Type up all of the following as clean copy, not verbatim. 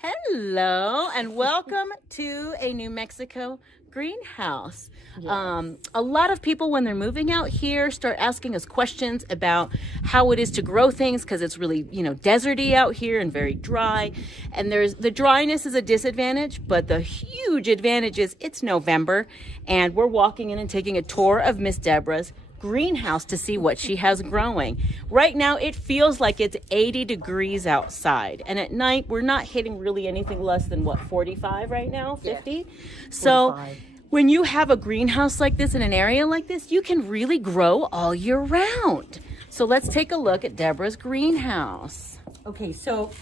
Hello and welcome to a New Mexico greenhouse. Yes. A lot of people when they're moving out here start asking us questions about how it is to grow things because it's really, deserty out here and very dry. And the dryness is a disadvantage, but the huge advantage is it's November and we're walking in and taking a tour of Miss Deborah's greenhouse to see what she has growing. Right now it feels like it's 80 degrees outside, and at night we're not hitting really anything less than 45 right now, 50. Yeah. So 45. when you have a greenhouse like this in an area like this, you can really grow all year round. So let's take a look at Deborah's greenhouse. Okay, so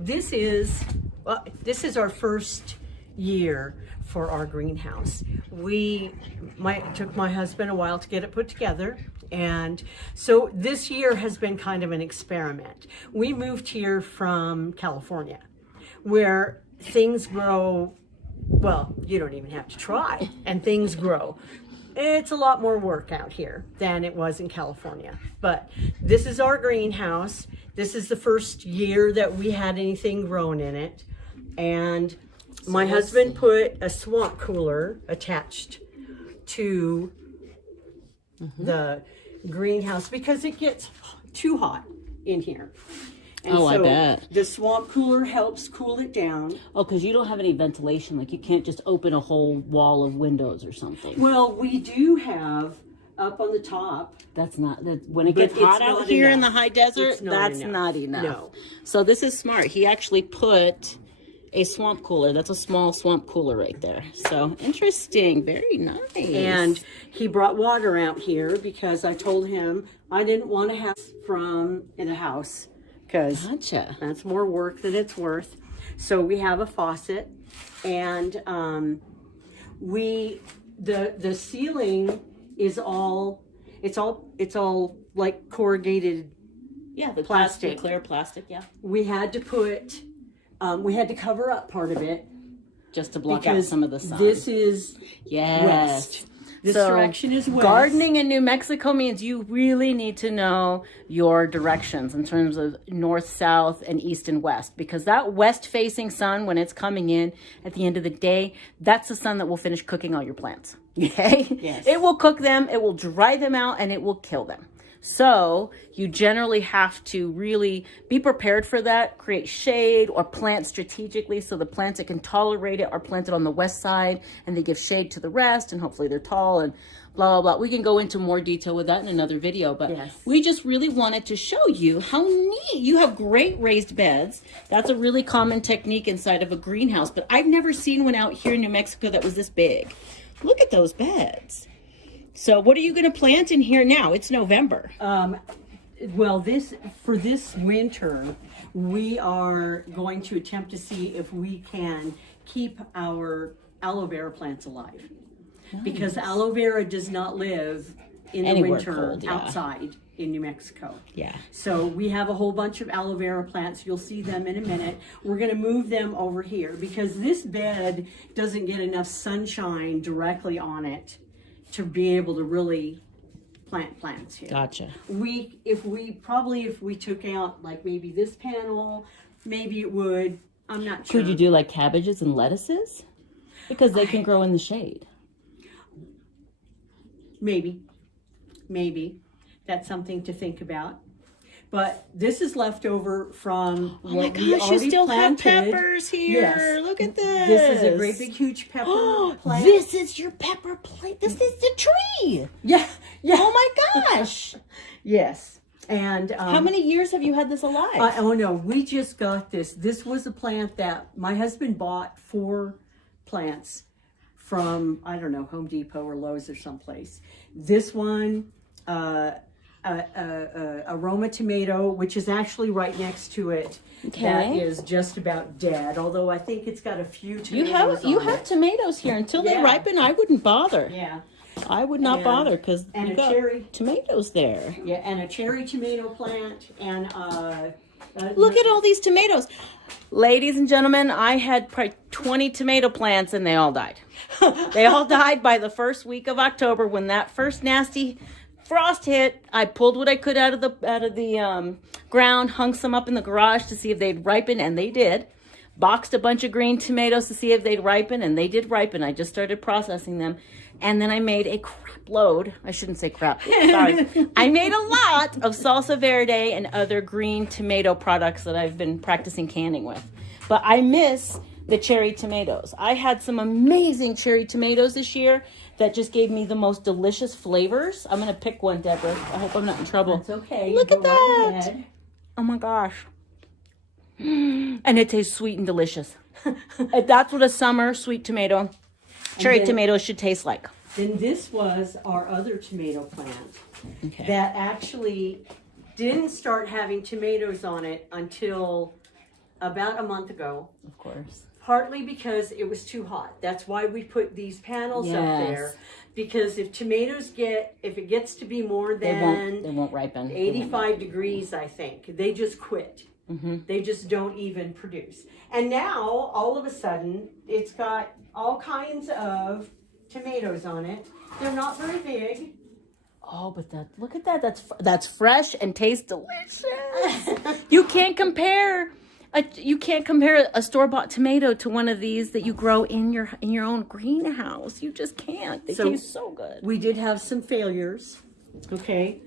this is our first year for our greenhouse. It took my husband a while to get it put together, and so this year has been kind of an experiment. We moved here from California, where things grow, well, you don't even have to try, and things grow. It's a lot more work out here than it was in California. But this is our greenhouse. This is the first year that we had anything grown in it. And my husband put a swamp cooler attached to the greenhouse because it gets too hot in here. And I bet. The swamp cooler helps cool it down. Oh, because you don't have any ventilation. Like you can't just open a whole wall of windows or something. Well, we do have up on the top. When it gets hot out here in the high desert, that's not enough. No. So this is smart. He actually put a swamp cooler. That's a small swamp cooler right there. So interesting. Very nice. And he brought water out here because I told him I didn't want to have from in the house because Gotcha. that's more work than it's worth. So we have a faucet, and the ceiling is all like corrugated. Yeah, the plastic. The clear plastic. Yeah, We had to put we had to cover up part of it just to block out some of the sun. This is west. This direction is west. Gardening in New Mexico means you really need to know your directions in terms of north, south, and east and west, because that west-facing sun, when it's coming in at the end of the day, that's the sun that will finish cooking all your plants. Okay? Yes. It will cook them, it will dry them out, and it will kill them. So you generally have to really be prepared for that, create shade or plant strategically so the plants that can tolerate it are planted on the west side and they give shade to the rest, and hopefully they're tall and blah, blah, blah. We can go into more detail with that in another video, but we just really wanted to show you how neat. You have great raised beds. That's a really common technique inside of a greenhouse, but I've never seen one out here in New Mexico that was this big. Look at those beds. So what are you going to plant in here now? It's November. Well, for this winter, we are going to attempt to see if we can keep our aloe vera plants alive. Nice. Because aloe vera does not live in the winter cold, outside in New Mexico. Yeah. So we have a whole bunch of aloe vera plants. You'll see them in a minute. We're going to move them over here because this bed doesn't get enough sunshine directly on it to be able to really plant plants here. Gotcha. If we took out like maybe this panel, maybe it would. I'm not sure. Could you do like cabbages and lettuces? Because they can grow in the shade. Maybe. That's something to think about. But this is left over from what we already planted. You still have peppers here. Yes. Look at this. This is a great big huge pepper plant. This is your pepper plant. This is the tree. Yeah. Oh my gosh. Yes. And how many years have you had this alive? Oh no, we just got this. This was a plant that my husband bought 4 plants from, I don't know, Home Depot or Lowe's or someplace. This one, aroma tomato, which is actually right next to it. Okay. That is just about dead, although I think it's got a few tomatoes. You have tomatoes here. Until they ripen, I wouldn't bother. Yeah. I would not bother because you got tomatoes there. Yeah, and a cherry tomato plant, and look at all these tomatoes. Ladies and gentlemen, I had probably 20 tomato plants and they all died. They all died by the first week of October when that first nasty frost hit. I pulled what I could out of the ground, hung some up in the garage to see if they'd ripen, and they did. boxed a bunch of green tomatoes to see if they'd ripen, and they did ripen. I just started processing them. And then I made a crap load. I shouldn't say crap. Sorry. I made a lot of salsa verde and other green tomato products that I've been practicing canning with. But I miss the cherry tomatoes. I had some amazing cherry tomatoes this year that just gave me the most delicious flavors. I'm going to pick one, Deborah. I hope I'm not in trouble. That's okay. Look at Go right that. ahead. Oh my gosh. And it tastes sweet and delicious. That's what a summer sweet tomato, cherry tomatoes should taste like. Then this was our other tomato plant Okay. that actually didn't start having tomatoes on it until about a month ago. Of course. Partly because it was too hot. That's why we put these panels up there. Because if it gets to be more than They won't ripen. 85 degrees, I think, they just quit. They just don't even produce. And now, all of a sudden, it's got all kinds of tomatoes on it. They're not very big. Oh, but look at that. That's fresh and tastes delicious. You can't compare a store-bought tomato to one of these that you grow in your own greenhouse. You just can't. They taste so good. We did have some failures. Okay.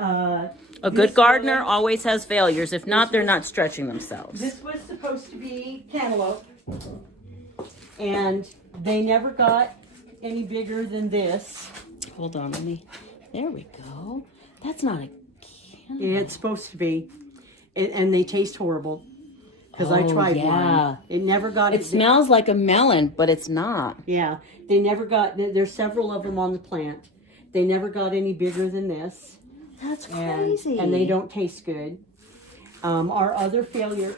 A good gardener always has failures. If not, they're not stretching themselves. This was supposed to be cantaloupe, and they never got any bigger than this. Hold on, there we go. That's not a cantaloupe. Yeah, it's supposed to be, and they taste horrible. Because I tried one. It never got It smells like a melon, but it's not. Yeah, they never got, there's several of them on the plant. They never got any bigger than this. That's crazy. And they don't taste good. Our other failure,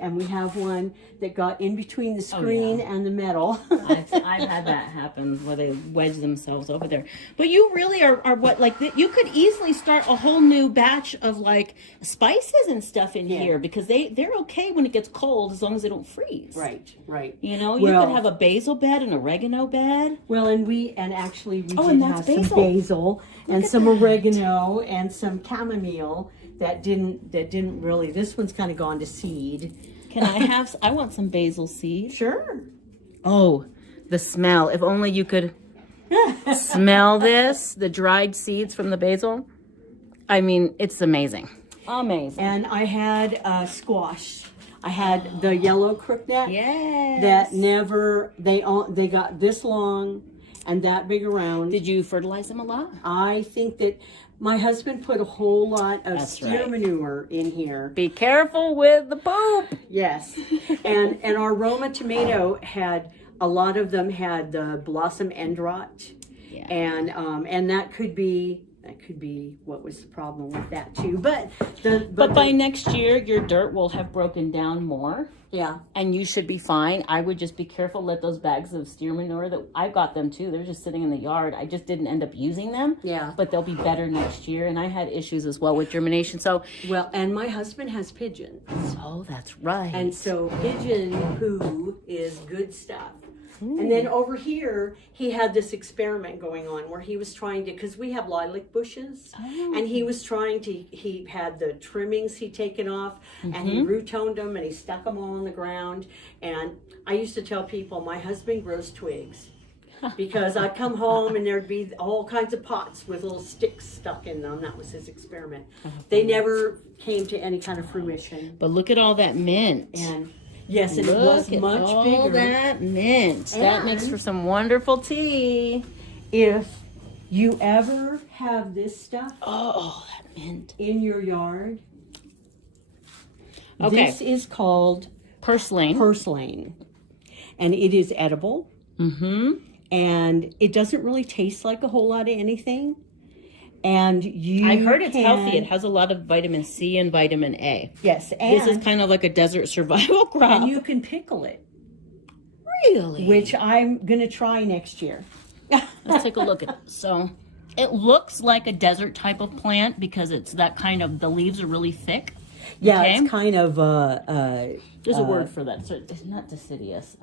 and we have one that got in between the screen and the metal. I've had that happen where they wedge themselves over there. But you really are what, like, you could easily start a whole new batch of like spices and stuff in here, because they're okay when it gets cold as long as they don't freeze. Right. You know, you could have a basil bed, an oregano bed. Well, and actually we and did that's have some basil and some oregano and some chamomile that didn't really, this one's kind of gone to seed. Can I want some basil seeds. Sure. Oh, the smell. If only you could smell this, the dried seeds from the basil. I mean, it's amazing. Amazing. And I had squash. I had the yellow crookneck. Yes. That they got this long and that big around. Did you fertilize them a lot? I think that my husband put a whole lot of steer manure in here. Be careful with the poop. Yes. And our Roma tomato had, a lot of them had the blossom end rot. Yeah. And that could be what was the problem with that too. But by next year your dirt will have broken down more. Yeah. And you should be fine. I would just be careful. Let those bags of steer manure that I got them too. They're just sitting in the yard. I just didn't end up using them. Yeah. But they'll be better next year. And I had issues as well with germination. So and my husband has pigeons. Oh, that's right. And so pigeon poo is good stuff. And then over here, he had this experiment going on where he was trying to, because we have lilac bushes, and he had the trimmings he'd taken off, and he root-toned them, and he stuck them all on the ground. And I used to tell people, my husband grows twigs. Because I'd come home and there'd be all kinds of pots with little sticks stuck in them. That was his experiment. They never came to any kind of fruition. But look at all that mint. And yes, and it was much bigger. All that mint. That makes for some wonderful tea. If you ever have this stuff that mint in your yard, this is called purslane. And it is edible. Mm-hmm. And it doesn't really taste like a whole lot of anything. And I heard it's healthy. It has a lot of vitamin C and vitamin A. Yes. And this is kind of like a desert survival crop. And you can pickle it. Really? Which I'm going to try next year. Let's take a look at it. So it looks like a desert type of plant because it's that kind of, the leaves are really thick. Yeah, it's kind of... there's a word for that. So it's not deciduous.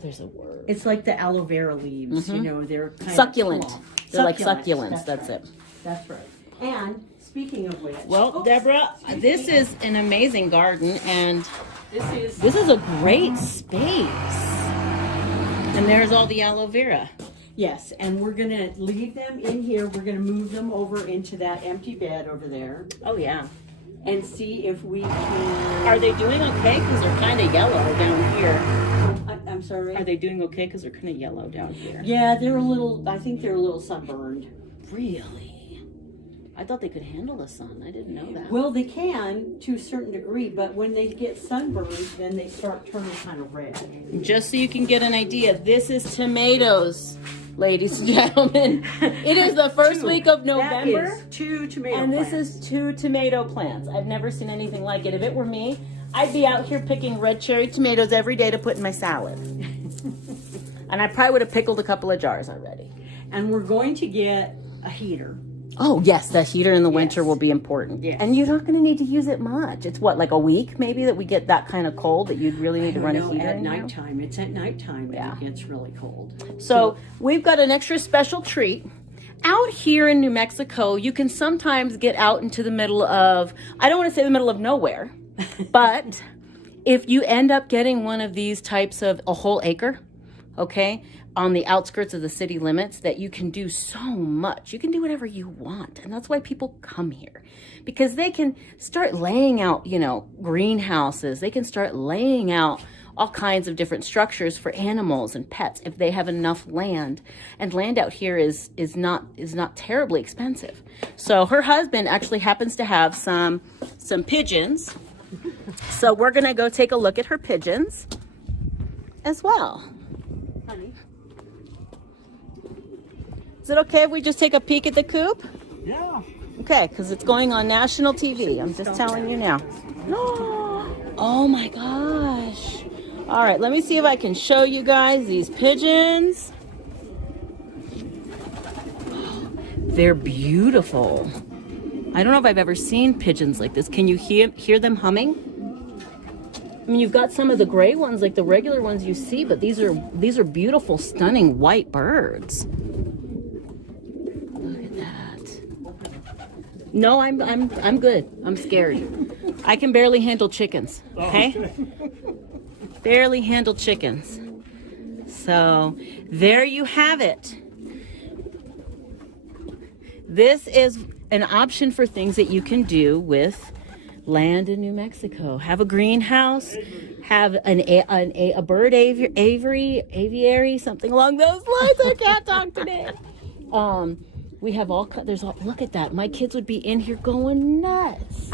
There's a word. It's like the aloe vera leaves, you know, they're kind succulent. of They're like succulents. That's it. That's right. And speaking of which... Well, Deborah, this is an amazing garden, and This is a great space. And there's all the aloe vera. Yes, and we're gonna leave them in here. We're gonna move them over into that empty bed over there Oh yeah. and see if we can. Are they doing okay? Because they're kind of yellow down here. I'm sorry. Are they doing okay? Because they're kind of yellow down here. Yeah, they're a little. I think they're a little sunburned. Really? I thought they could handle the sun. I didn't know that. Well, they can to a certain degree, but when they get sunburned, then they start turning kind of red. Just so you can get an idea, this is tomatoes, ladies and gentlemen. It is the first week of November. That is 2 tomato And this plants. is 2 tomato plants. I've never seen anything like it. If it were me, I'd be out here picking red cherry tomatoes every day to put in my salad. And I probably would have pickled a couple of jars already. And we're going to get a heater. Oh, yes, the heater in the winter Yes. will be important. Yes. And you're not going to need to use it much. It's what, like a week maybe that we get that kind of cold that you'd really need to run a heater at in now? nighttime. It's at nighttime Yeah. that it gets really cold. So we've got an extra special treat. Out here in New Mexico, you can sometimes get out into the middle of, I don't want to say the middle of nowhere, but if you end up getting one of these types of a whole acre, okay, on the outskirts of the city limits, that you can do so much. You can do whatever you want. And that's why people come here, because they can start laying out, you know, greenhouses. They can start laying out all kinds of different structures for animals and pets if they have enough land. And land out here is not terribly expensive. So her husband actually happens to have some pigeons. So we're gonna go take a look at her pigeons as well. Honey. Is it okay if we just take a peek at the coop? Yeah. Okay, because it's going on national TV. I'm just telling you now. Oh my gosh. All right, let me see if I can show you guys these pigeons. They're beautiful. I don't know if I've ever seen pigeons like this. Can you hear them humming? I mean, you've got some of the gray ones, like the regular ones you see, but these are beautiful, stunning white birds. Look at that. No, I'm good. I'm scared. I can barely handle chickens. Okay? Barely handle chickens. So there you have it. This is an option for things that you can do with land in New Mexico. Have a greenhouse, have a bird aviary, something along those lines. I can't talk today. We have look at that. My kids would be in here going nuts.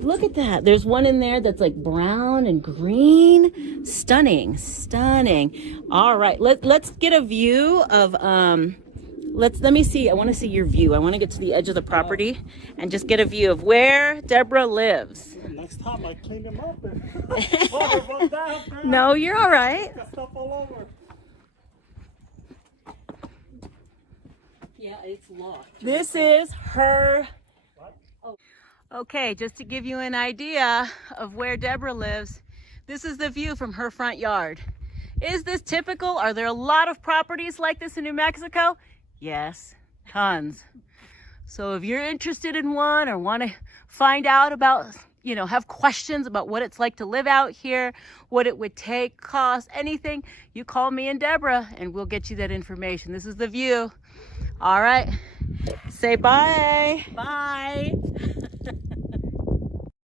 Look at that. There's one in there that's like brown and green. Stunning. All right, let's get a view of let me see. I want to see your view. I want to get to the edge of the property and just get a view of where Deborah lives. Next time I clean them up and water runs down. No, you're all right. Got stuff all over. Yeah, it's locked. This is her. Okay, just to give you an idea of where Deborah lives, this is the view from her front yard. Is this typical? Are there a lot of properties like this in New Mexico? Yes, tons. So if you're interested in one or want to find out about, you know, have questions about what it's like to live out here, what it would take, cost, anything, you call me and Deborah and we'll get you that information. This is the view. All right. Say bye. Bye.